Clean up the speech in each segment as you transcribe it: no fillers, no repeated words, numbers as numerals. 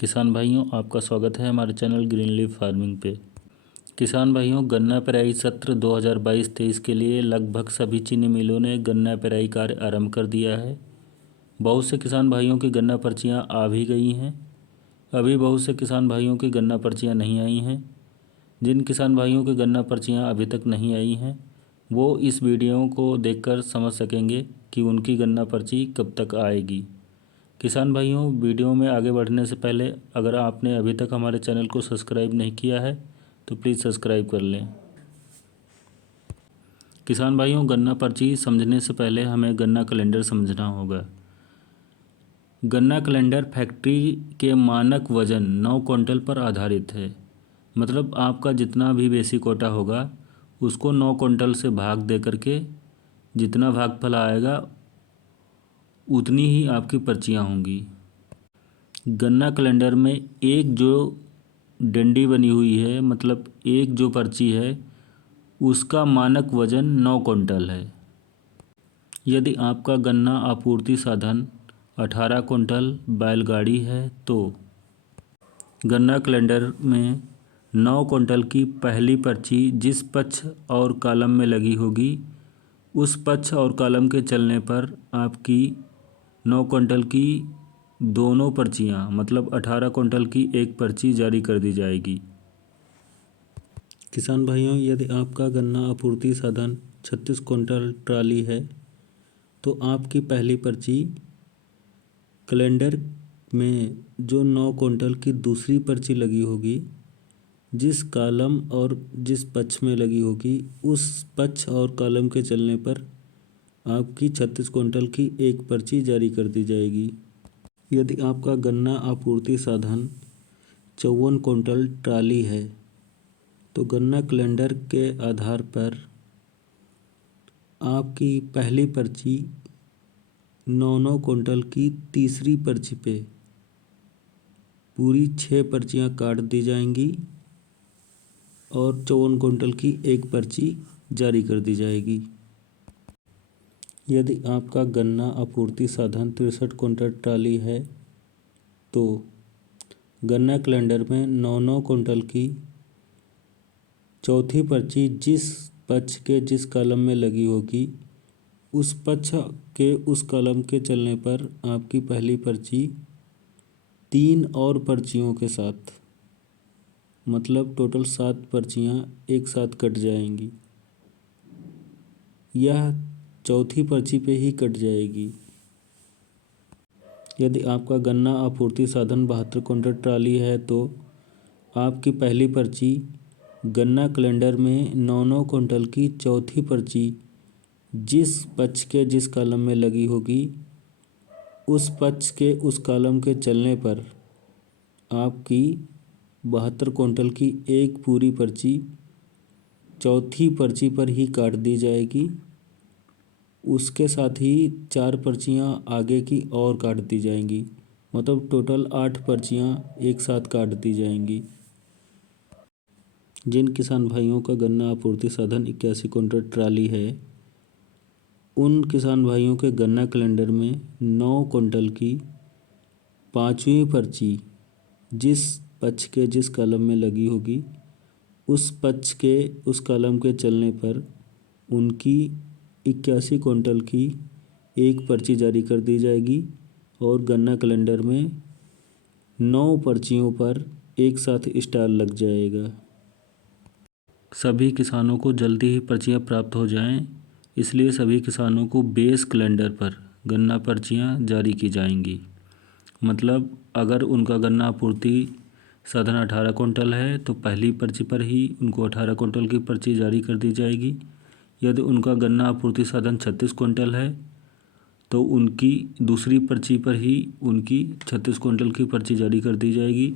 किसान भाइयों, आपका स्वागत है हमारे चैनल ग्रीन लीफ फार्मिंग पे। किसान भाइयों, गन्ना पेराई सत्र 2022-23 के लिए लगभग सभी चीनी मिलों ने गन्ना पेराई कार्य आरंभ कर दिया है। बहुत से किसान भाइयों की गन्ना पर्चियां आ भी गई हैं। अभी बहुत से किसान भाइयों की गन्ना पर्चियां नहीं आई हैं। जिन किसान भाइयों की गन्ना पर्चियां अभी तक नहीं आई हैं, वो इस वीडियो को देखकर समझ सकेंगे कि उनकी गन्ना पर्ची कब तक आएगी। किसान भाइयों, वीडियो में आगे बढ़ने से पहले अगर आपने अभी तक हमारे चैनल को सब्सक्राइब नहीं किया है तो प्लीज़ सब्सक्राइब कर लें। किसान भाइयों, गन्ना पर्ची समझने से पहले हमें गन्ना कैलेंडर समझना होगा। गन्ना कैलेंडर फैक्ट्री के मानक वजन 9 क्विंटल पर आधारित है। मतलब आपका जितना भी बेसिक कोटा होगा उसको 9 क्विंटल से भाग दे करके जितना भागफल आएगा उतनी ही आपकी पर्चियाँ होंगी। गन्ना कैलेंडर में एक जो डंडी बनी हुई है, मतलब एक जो पर्ची है, उसका मानक वजन 9 क्विंटल है। यदि आपका गन्ना आपूर्ति साधन 18 क्विंटल बैलगाड़ी है तो गन्ना कैलेंडर में 9 क्विंटल की पहली पर्ची जिस पक्ष और कॉलम में लगी होगी, उस पक्ष और कॉलम के चलने पर आपकी 9 क्विंटल की दोनों पर्चियाँ मतलब 18 क्विंटल की एक पर्ची जारी कर दी जाएगी। किसान भाइयों, यदि आपका गन्ना आपूर्ति साधन 36 क्विंटल ट्राली है तो आपकी पहली पर्ची कैलेंडर में जो 9 क्विंटल की दूसरी पर्ची लगी होगी, जिस कॉलम और जिस पक्ष में लगी होगी, उस पक्ष और कॉलम के चलने पर आपकी 36 क्विंटल की एक पर्ची जारी कर दी जाएगी। यदि आपका गन्ना आपूर्ति साधन 54 क्विंटल ट्राली है तो गन्ना कैलेंडर के आधार पर आपकी पहली पर्ची 9 क्विंटल की तीसरी पर्ची पे पूरी 6 पर्चियाँ काट दी जाएंगी और 54 क्विंटल की एक पर्ची जारी कर दी जाएगी। यदि आपका गन्ना आपूर्ति साधन 63 क्विंटल ट्राली है तो गन्ना कैलेंडर में 9 क्विंटल की चौथी पर्ची जिस पक्ष के जिस कॉलम में लगी होगी, उस पक्ष के उस कॉलम के चलने पर आपकी पहली पर्ची 3 और पर्चियों के साथ मतलब टोटल 7 पर्चियाँ एक साथ कट जाएंगी। यह चौथी पर्ची पे ही कट जाएगी। यदि आपका गन्ना आपूर्ति साधन 72 क्विंटल ट्राली है तो आपकी पहली पर्ची गन्ना कैलेंडर में 9 क्विंटल की चौथी पर्ची जिस पक्ष के जिस कॉलम में लगी होगी, उस पक्ष के उस कॉलम के चलने पर आपकी 72 क्विंटल की एक पूरी पर्ची चौथी पर्ची पर ही काट दी जाएगी। उसके साथ ही 4 पर्चियाँ आगे की और काट दी जाएंगी। मतलब टोटल 8 पर्चियाँ एक साथ काट दी जाएंगी। जिन किसान भाइयों का गन्ना आपूर्ति साधन 81 क्विंटल ट्राली है, उन किसान भाइयों के गन्ना कैलेंडर में 9 क्विंटल की 5वीं पर्ची जिस पक्ष के जिस कॉलम में लगी होगी, उस पक्ष के उस कॉलम के चलने पर उनकी 81 क्विंटल की एक पर्ची जारी कर दी जाएगी और गन्ना कैलेंडर में 9 पर्चियों पर एक साथ स्टार लग जाएगा। सभी किसानों को जल्दी ही पर्चियाँ प्राप्त हो जाएं, इसलिए सभी किसानों को बेस कैलेंडर पर गन्ना पर्चियाँ जारी की जाएंगी। मतलब अगर उनका गन्ना आपूर्ति साधन 18 क्विंटल है तो पहली पर्ची पर ही उनको 18 क्विंटल की पर्ची जारी कर दी जाएगी। यदि उनका गन्ना आपूर्ति साधन 36 क्विंटल है तो उनकी दूसरी पर्ची पर ही उनकी 36 क्विंटल की पर्ची जारी कर दी जाएगी।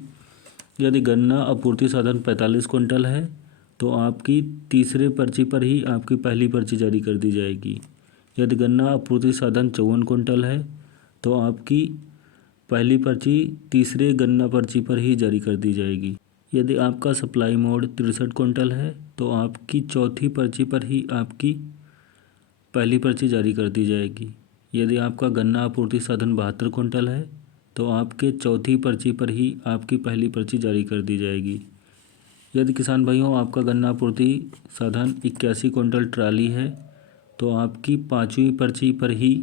यदि गन्ना आपूर्ति साधन 45 क्विंटल है तो आपकी तीसरे पर्ची पर ही आपकी पहली पर्ची जारी कर दी जाएगी। यदि गन्ना आपूर्ति साधन 54 क्विंटल है तो आपकी पहली पर्ची तीसरे गन्ना पर्ची पर ही जारी कर दी जाएगी। यदि आपका सप्लाई मोड 63 क्विंटल है तो आपकी चौथी पर्ची पर ही आपकी पहली पर्ची जारी कर दी जाएगी। यदि आपका गन्ना आपूर्ति साधन 72 क्विंटल है तो आपके चौथी पर्ची पर ही आपकी पहली पर्ची जारी कर दी जाएगी। यदि किसान भाइयों आपका गन्ना आपूर्ति साधन 81 कुंटल ट्राली है तो आपकी 5वीं पर्ची पर ही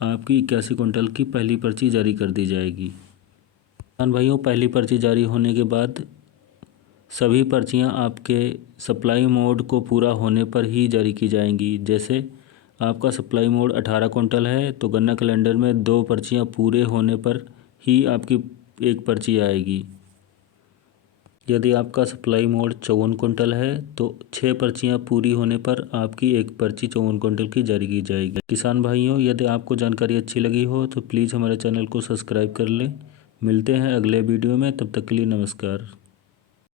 आपकी 81 कुंटल की पहली पर्ची जारी कर दी जाएगी। किसान भाइयों, पहली पर्ची जारी होने के बाद सभी पर्चियां आपके सप्लाई मोड को पूरा होने पर ही जारी की जाएंगी। जैसे आपका सप्लाई मोड 18 कुंटल है तो गन्ना कैलेंडर में 2 पर्चियां पूरे होने पर ही आपकी एक पर्ची आएगी। यदि आपका सप्लाई मोड 54 कुंटल है तो 6 पर्चियां पूरी होने पर आपकी एक पर्ची 54 कुंटल की जारी की जाएगी। किसान भाइयों, यदि आपको जानकारी अच्छी लगी हो तो प्लीज़ हमारे चैनल को सब्सक्राइब कर लें। मिलते हैं अगले वीडियो में, तब तक के लिए नमस्कार।